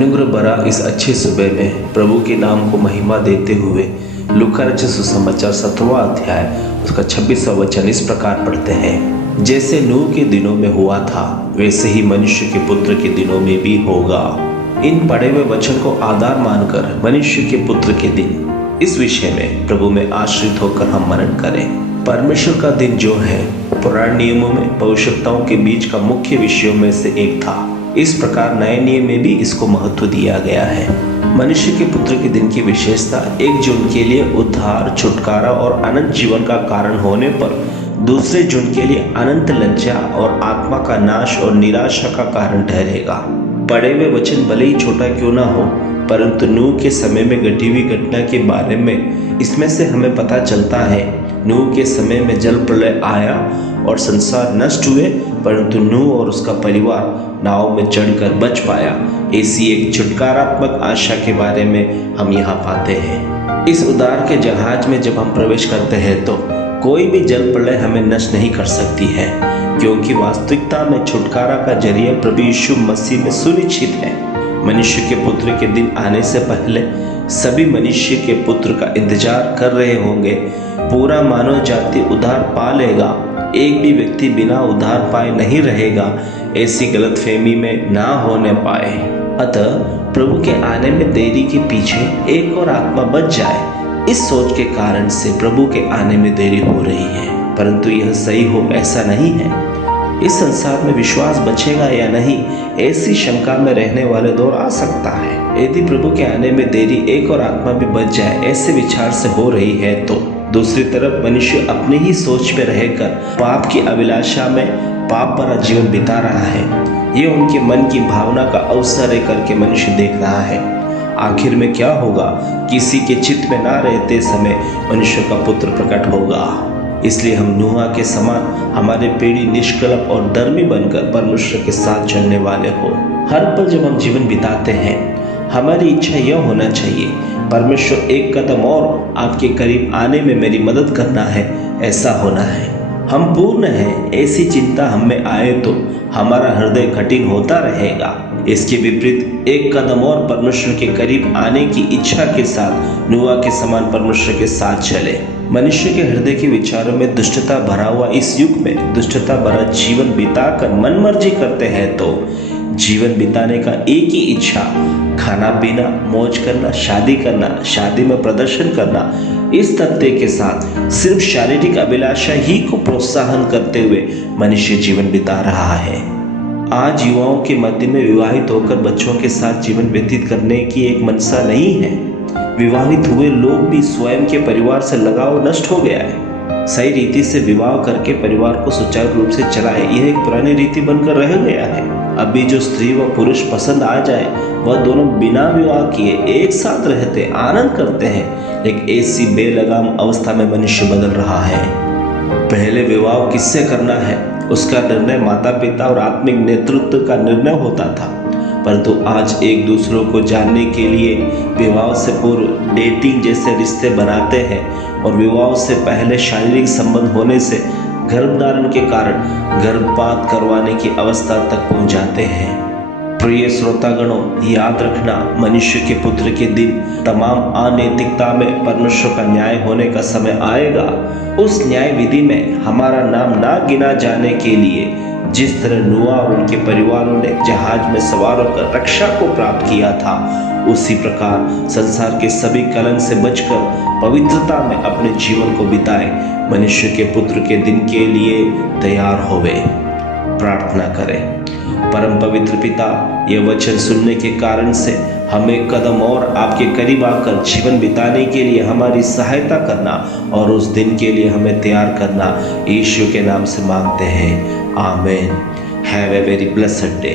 अनुग्रह भरा इस अच्छे सुबह में प्रभु के नाम को महिमा देते हुए लूका रचित सुसमाचार 7वां अध्याय उसका 26वां वचन इस प्रकार पढ़ते हैं। जैसे नूह के दिनों में हुआ था वैसे ही मनुष्य के पुत्र के दिनों में भी होगा। इन पढ़े हुए वचन को आधार मानकर मनुष्य के पुत्र के दिन इस विषय में प्रभु में आश्रित होकर हम मनन करें। परमेश्वर का दिन जो है पुराने नियमों में भविष्यवक्ताओं के बीच का मुख्य विषयों में से एक था। इस प्रकार नए नियम में भी इसको महत्व दिया गया है। मनुष्य के पुत्र के दिन की विशेषता एक जो उनके लिए उद्धार, छुटकारा और अनंत जीवन का कारण होने पर दूसरे जो उनके लिए अनंत लज्जा और आत्मा का नाश और निराशा का कारण ठहरेगा। पढ़े हुए वचन भले ही छोटा क्यों ना हो, परंतु नूह के समय में घटी हुई घटना के बारे में इसमें से हमें पता चलता है। नूह के समय में जल प्रलय आया और संसार नष्ट हुए, परंतु नूह और उसका परिवार नाव में चढ़कर बच पाया। ऐसी एक छुटकारात्मक आशा के बारे में हम यहाँ पाते हैं। इस उद्धार के जहाज में जब हम प्रवेश करते हैं तो कोई भी जल प्रलय हमें नष्ट नहीं कर सकती है, क्योंकि वास्तविकता में छुटकारा का जरिया प्रभु यीशु मसीह में सुनिश्चित है। मनुष्य के पुत्र के दिन आने से पहले सभी मनुष्य के पुत्र का इंतजार कर रहे होंगे। पूरा मानव जाति उद्धार पा लेगा, एक भी व्यक्ति बिना उद्धार पाए नहीं रहेगा, ऐसी गलतफहमी में ना होने पाए। अतः प्रभु के आने में देरी के पीछे एक और आत्मा बच जाए, इस सोच के कारण से प्रभु के आने में देरी हो रही है। परंतु यह सही हो ऐसा नहीं है। इस संसार में विश्वास बचेगा या नहीं, ऐसी शंका में रहने वाले दौर आ सकता है। यदि प्रभु के आने में देरी एक और आत्मा भी बच जाए, ऐसे विचार से हो रही है तो दूसरी तरफ मनुष्य अपनी ही सोच में रहकर पाप की अभिलाषा में पाप भरा जीवन बिता रहा है। ये उनके मन की भावना का अवसर करके मनुष्य देख रहा है। आखिर में क्या होगा? किसी के चित्त में ना रहते समय मनुष्य का पुत्र प्रकट होगा। इसलिए हम नूह के समान हमारे पीढ़ी निष्कलंक और धर्मी बनकर परमेश्वर के साथ चलने वाले हो। हर पल जब हम जीवन बिताते हैं, हमारी इच्छा यह होना चाहिए, परमेश्वर एक कदम और आपके करीब आने में मेरी मदद करना है, ऐसा होना है। हम पूर्ण हैं, ऐसी चिंता हम में आए तो हमारा हृदय कठिन होता रहेगा। इसके विपरीत एक कदम और परमेश्वर के करीब आने की इच्छा के साथ नूह के समान परमेश्वर के साथ चले। मनुष्य के हृदय के विचारों में दुष्टता भरा हुआ इस युग में दुष्टता भरा जीवन बिताकर मनमर्जी करते हैं तो जीवन बिताने का एक ही इच्छा, खाना पीना, मौज करना, शादी करना, शादी में प्रदर्शन करना, इस तथ्य के साथ सिर्फ शारीरिक अभिलाषा ही को प्रोत्साहन करते हुए मनुष्य जीवन बिता रहा है। आज युवाओं के मध्य में विवाहित होकर बच्चों के साथ जीवन व्यतीत करने की एक मनसा नहीं है। विवाहित हुए लोग भी स्वयं के परिवार से लगाव नष्ट हो गया है। सही रीति से विवाह करके परिवार को सुचारू रूप से चलाए, यह एक पुरानी रीति बनकर रह गया है। अभी जो स्त्री व पुरुष पसंद आ जाए वह दोनों बिना विवाह किए एक साथ रहते आनंद करते हैं, लेकिन ऐसी बेलगाम अवस्था में मनुष्य बदल रहा है। पहले विवाह किससे करना है उसका निर्णय माता पिता और आत्मिक नेतृत्व का निर्णय होता था, परंतु आज एक दूसरों को जानने के लिए विवाह से पूर्व डेटिंग जैसे रिश्ते बनाते हैं और विवाह से पहले शारीरिक संबंध होने से गर्भधारण के कारण गर्भपात करवाने की अवस्था तक पहुंच जाते हैं। प्रिय श्रोतागणों, याद रखना, मनुष्य के पुत्र के दिन तमाम अनैतिकता में परमेश्वर का न्याय होने का समय आएगा। उस न्याय विधि में हमारा नाम ना गिना जाने के लिए जिस तरह नूह और उनके परिवारों ने जहाज में सवार होकर रक्षा को प्राप्त किया था, उसी प्रकार संसार के सभी कलंक से बचकर पवित्रता में अपने जीवन को बिताए मनुष्य के पुत्र के दिन के लिए तैयार होवे। प्रार्थना करें। परम पवित्र पिता, यह वचन सुनने के कारण से हमें कदम और आपके करीब आकर जीवन बिताने के लिए हमारी सहायता करना और उस दिन के लिए हमें तैयार करना, यीशु के नाम से मांगते हैं। आमीन। Have a very blessed day.